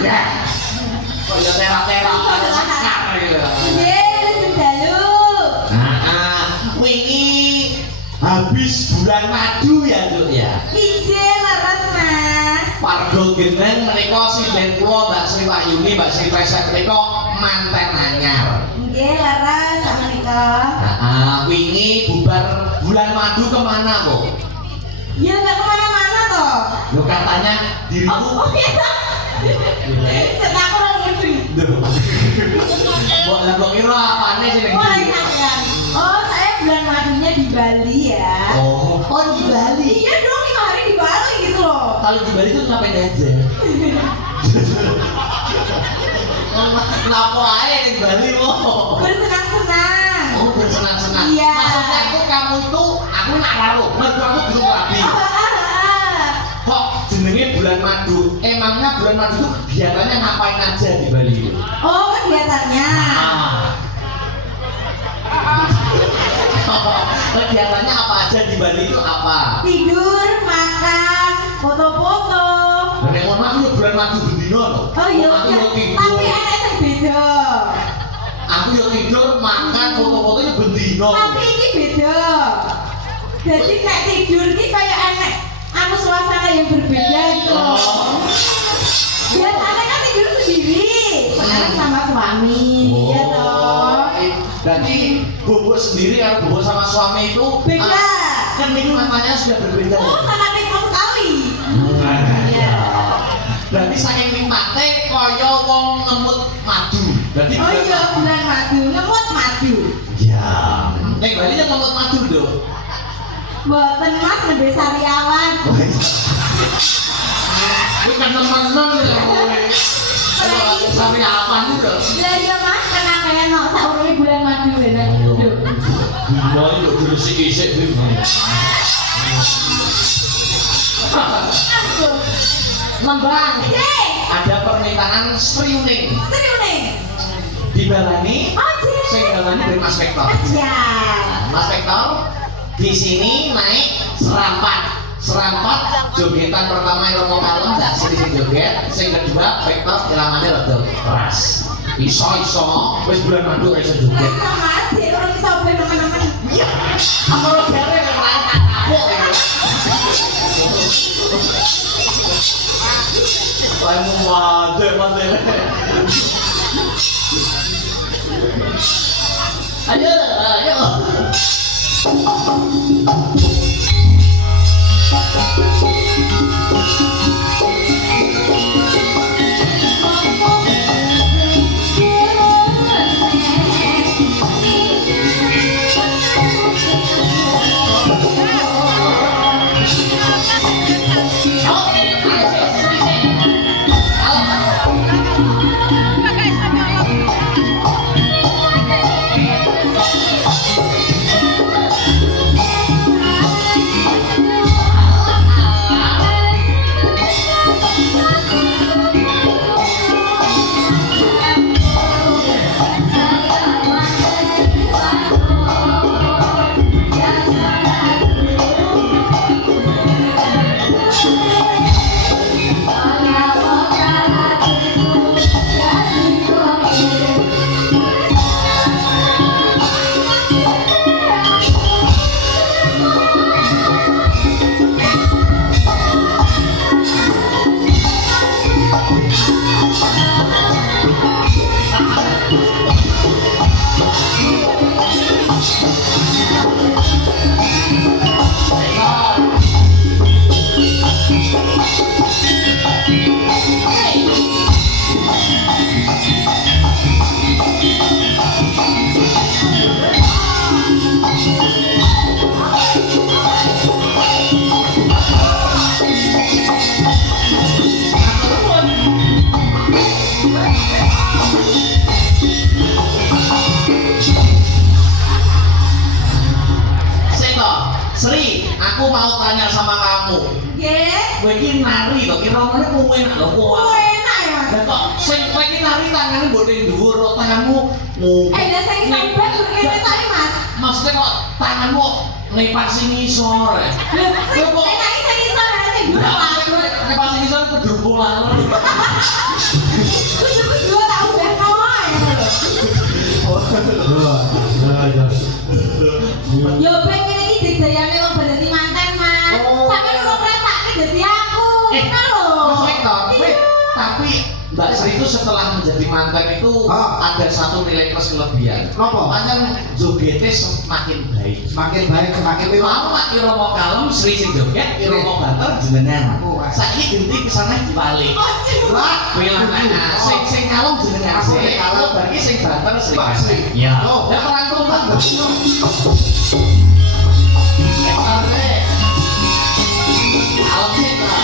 Ya. Kok ya tera-tera sekar gitu. Nggih, sedalu. Wingi habis bulan madu ya, Nduk ya. Ijil leres, Mas. Pardo geneng menika sinden kula Mbak Sri Wahyuni, Mbak Sri Pesek menika manten anyar. Nggih, leres sama nika. Wingi bubar bulan madu kemana kok? Ya nggak kemana-mana toh. Lo katanya diriku. Oh iya. Cetak aku orang ngerti. Mbok kira apane sih ning Wah, ndi? iya. Oh, saya bulan madunya di Bali ya. Oh di Bali. Iya dong, 5 hari di Bali gitu loh. Kalau di Bali itu ngapain aja? Kenapa aja di Bali kok? Bersenang-senang. Oh bersenang-senang. Iya. Maksudnya kamu itu aku nak karo, mergo aku belum rabi. Kok jenenge bulan madu? Emangnya bulan madu itu kegiatannya ngapain aja di Bali itu? Oh, kegiatannya. Kegiatannya apa aja di Bali itu apa? Tidur, makan, foto-foto. Nek ngono aku yo bulan madu bendino lho. Oh iya, Aku yo tidur. tapi enak sing beda. Aku yo tidur, makan, foto-foto yo bendino. Tapi ini beda. Jadi nek tidur ki kayak enak anu suasana yang berbeda gitu loh. Biasanya kan tidur sendiri, sekarang sama suami, ya toh. Berarti bobo sendiri kalau bobo sama suami itu Beda. kenikmatannya sudah berbeda. Oh, sangat nikmat sekali. Iya. Berarti saking nikmate kaya wong ngemut madu. Berarti Oh iya, bulan madu, ngemut madu. Iya. Nek Bali yang ngemut madu lho. Mboten Mas nembe sariawan. Kuwi kan teman-teman ya kowe. Sampai apa nih lho? Lah iya Mas, kena kaya nok saurunge bulan madu lho. Gua itu berisik-isik kuwi. Lembang. Ada permintaan Sriuning. Seriuning. Dibalani. Oh, Sing balani dari Mas Vektor. Siap. Mas Vektor di sini naik serampat. Serampat jogetan pertama yang mau kalem nggak sering joget. Sing kedua Vektor irama rada keras. Iso wis bulan madu iso joget. Masa Mas, dia orang iso ben nemen-nemen. Iya. Apa lo jare yang lain tak kapok ya. Wah, mande. Ayo. Sri, aku mau tanya sama kamu. Nggih. Kowe iki nari to, kira-kira kowe enak lho kowe. Oh, enak ya Mas. Lah kok sing kowe iki nari tanganmu mbok ning dhuwur kok tanganmu ngombe. Lah sing sampean ngene tadi Mas. Maksudnya kok tanganmu lepas sing ngisor. Lho, sing enak sing iso sing dhuwur. Lepas sing ngisor kedumpulan. Terus dua tak ubah kawan. Yo pengen iki digayane wong berarti mantan, Mas. Sampe lu ngrasake dadi aku. Ngono lho. Mas Victor, tapi Mbak Sri itu setelah menjadi mantan itu ada satu nilai plus kelebihan. Napa? Panjang jogetnya semakin baik. Semakin baik, semakin mewah. Mau mak iromo kalem Sri sing joget, iromo banter jenengan. Saiki ganti kesana dibalik. Lah, bilang sing kalem jenengan. Aku sing kalem. Bagi sing banter Sri. Mbak Sri. Ya. Oh. Ya perangkum banget. Kalem kita.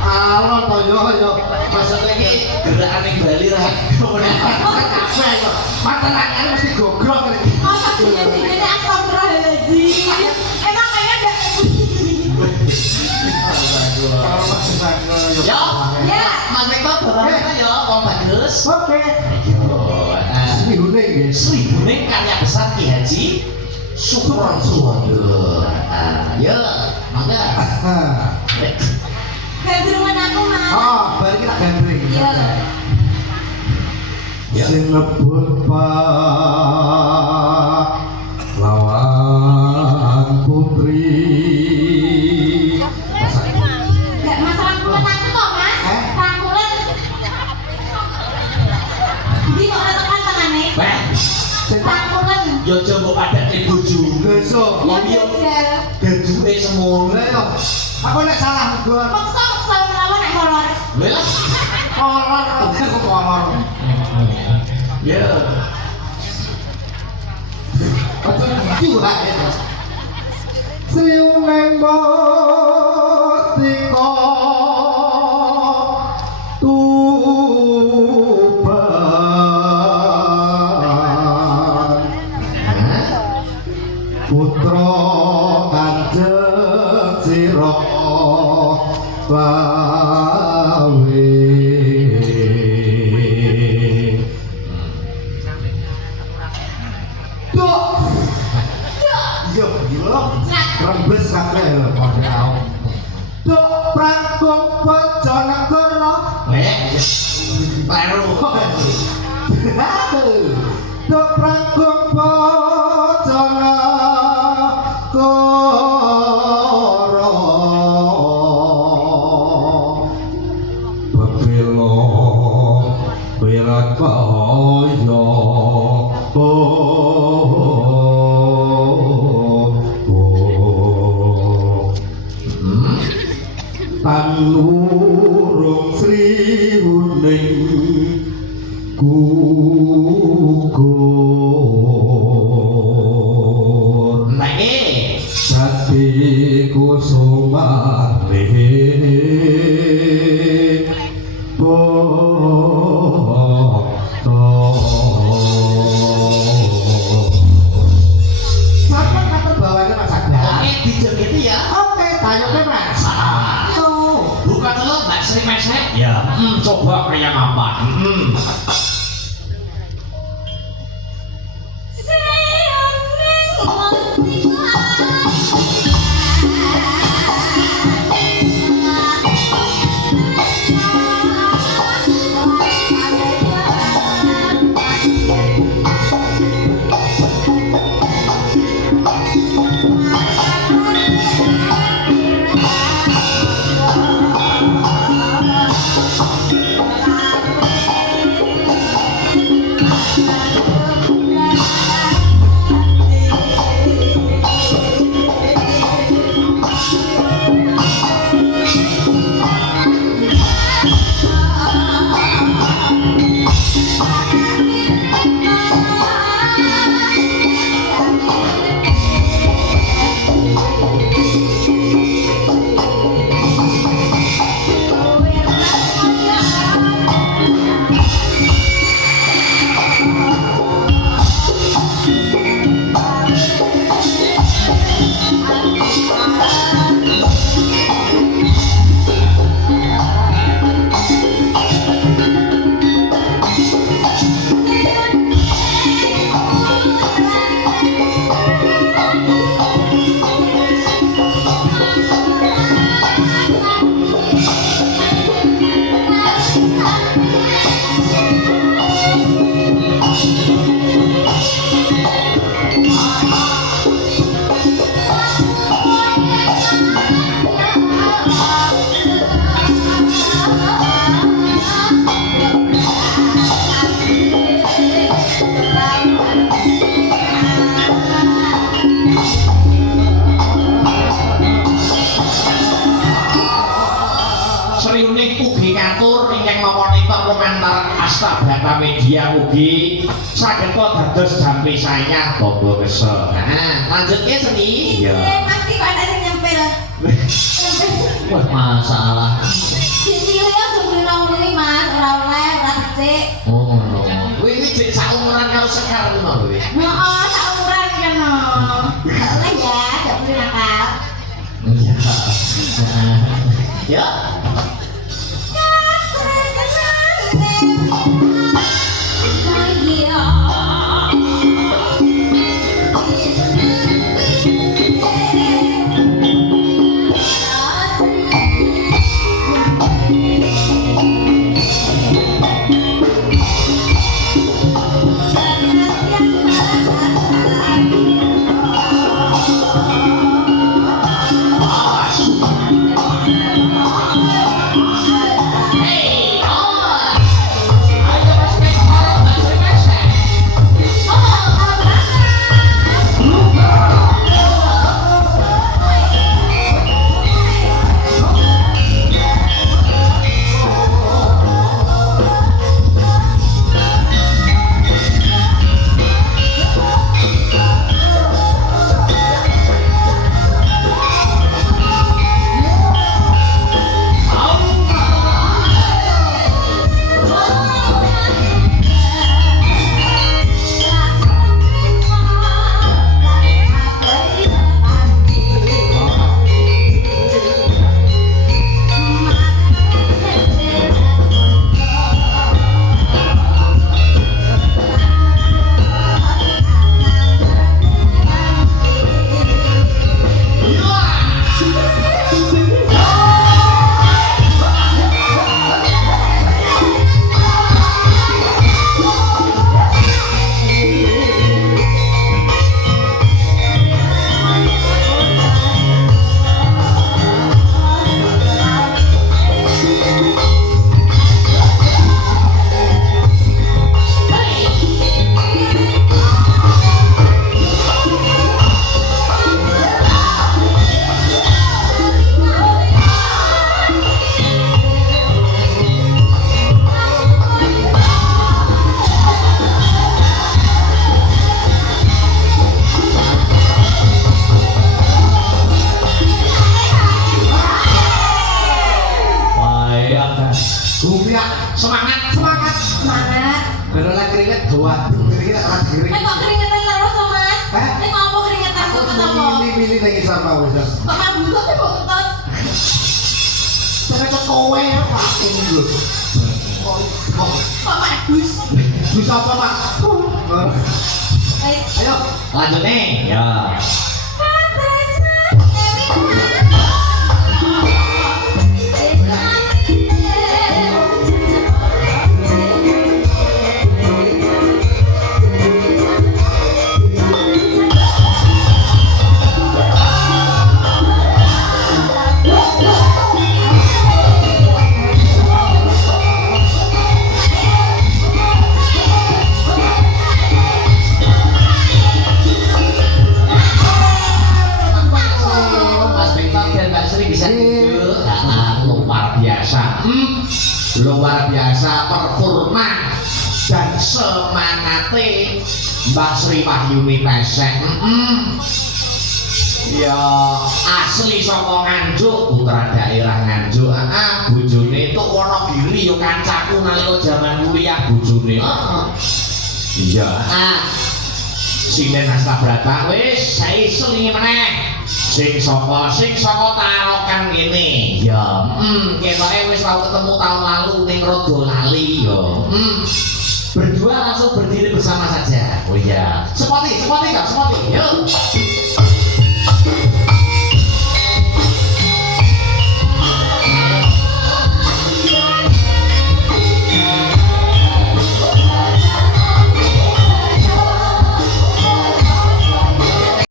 Alon to yo. Maksudnya ini gerakan yang Bali lah. Kemudian kafe yo. Mata tangan mesti gogrok iki. Masa gini-gini astagfirullahaladzim. Emang kayaknya ada Kalau masih sana yo. Yo, ya. Mas Victor dorongnya yo, wong bagus. Oke. Yo, Huning guys. Sri Buning karya besar Ki Haji Sukron Suwondo. Ya, mangga. kayak di rumah aku, Mas. Oh, bari kita gandring. Iya. Ya. Sinebut pak lawan putri. Enggak masalah kulit aku kok, Mas. Eh? Rangkulan. Jadi kok ora tekan tengane? Weh, Rangkulan. yo coba pada bojo. Besok, Ya Wong yo jajal. gajuke semono. mulai yo. Aku nek salah gua. Paksa ngelawan nek molor. Lah, Kolor, aku kolor. ya. Apa gitu lah itu. Sriung nembos tiko tuban putra kanjeng sira lawe. Yo, gila. Rembes kabeh lho padha tau. Duk prangkung Bojonegoro. Weh, kleru. Duk prangkung Bojonegoro. Bebelo berat kaya Tanurung Sri Huning gugur Nake. Jati kusumane bokto Sep? Ya. Coba kayak apa? Sriuning ugi ngatur ingkang monitor komentar Astabrata Media ugi saged dados dampi sayang Bobo Kesel. Nah, lanjutnya seni. Iya, pasti kok ada sing nyempil. Wah, masalah. Cilik ya jebule nomor 5, Mas, ora oleh, ora becik. Oh, no. Kuwi iki jek saumuran karo Sekar ngono lho. Heeh, sak umuran kan. Oleh ya, gak boleh nakal. Iya. Ya. Semangat, semangat. Semangat. Berolah keringet dua, keringet akan kering. Kok keringetan terus loh, Mas? Hah? Ngapa keringetan Aku kok apa? milih-milih lagi sama wes. Kok mabuk kok kok ketot? kecok kowe ya Pak. Ini lho. Kok bagus. Bisa apa Pak? Ayo. Lanjut nih. Ya. Mas Victor dan Mbak Sri bisa tidur. Luar biasa. Luar biasa performa dan semangatnya Mbak Sri Wahyuni Pesek. Ya asli saka Nganjuk, putra daerah Nganjuk. Bojone tuk Wonogiri yo kancaku nalika jaman kuliah bojone. Iya. Sinen Astabrata wis sae selingi meneh. Sing saka Tarokan kene. Ya, ketoke wis tau ketemu tahun lalu ning Rodo Lali ya. Berdua langsung berdiri bersama saja. Oh iya. Spoti enggak? Spoti. Yuk.